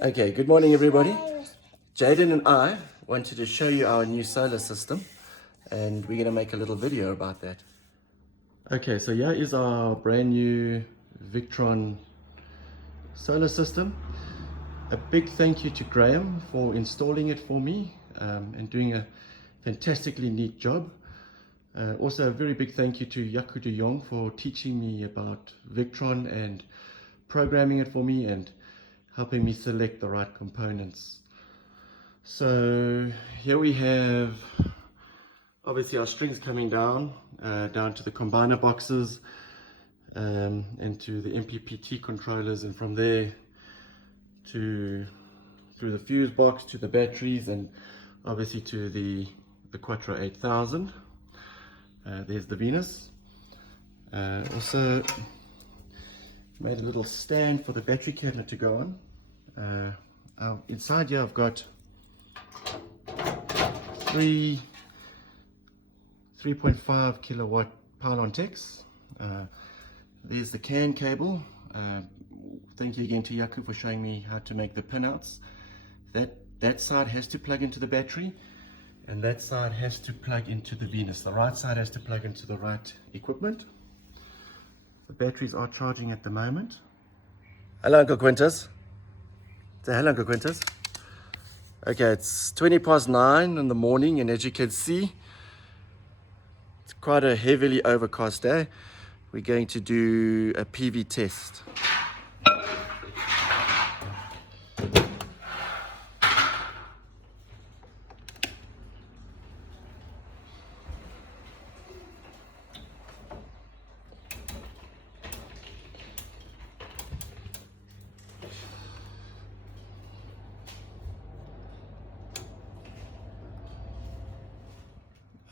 Okay, good morning everybody. Jaden and I wanted to show you our new solar system and we're going to make a little video about that. Okay, so here is our brand new Victron solar system. A big thank you to Graham for installing it for me and doing a fantastically neat job. Also a very big thank you to Yaku de Jong for teaching me about Victron and programming it for me and helping me select the right components. So here we have obviously our strings coming down to the combiner boxes and to the mppt controllers, and from there through the fuse box to the batteries and obviously to the Quattro 8000. There's the Venus. Also made a little stand for the battery cabinet to go on. Inside here I've got three 3.5 kilowatt Pylontechs. There's the CAN cable. Thank you again to Yaku for showing me how to make the pinouts. That side has to plug into the battery and that side has to plug into the Venus. The right side has to plug into the right equipment. The batteries are charging at the moment. Hello Uncle Quintus. Say hello Uncle Quintus. Okay, it's 9:20 in the morning and as you can see, it's quite a heavily overcast day. We're going to do a PV test.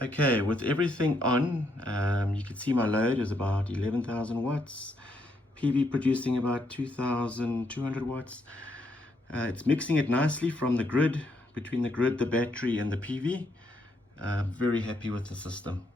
Okay, with everything on, you can see my load is about 11,000 watts. PV producing about 2,200 watts. It's mixing it nicely from the grid, between the grid, the battery and the PV. Very happy with the system.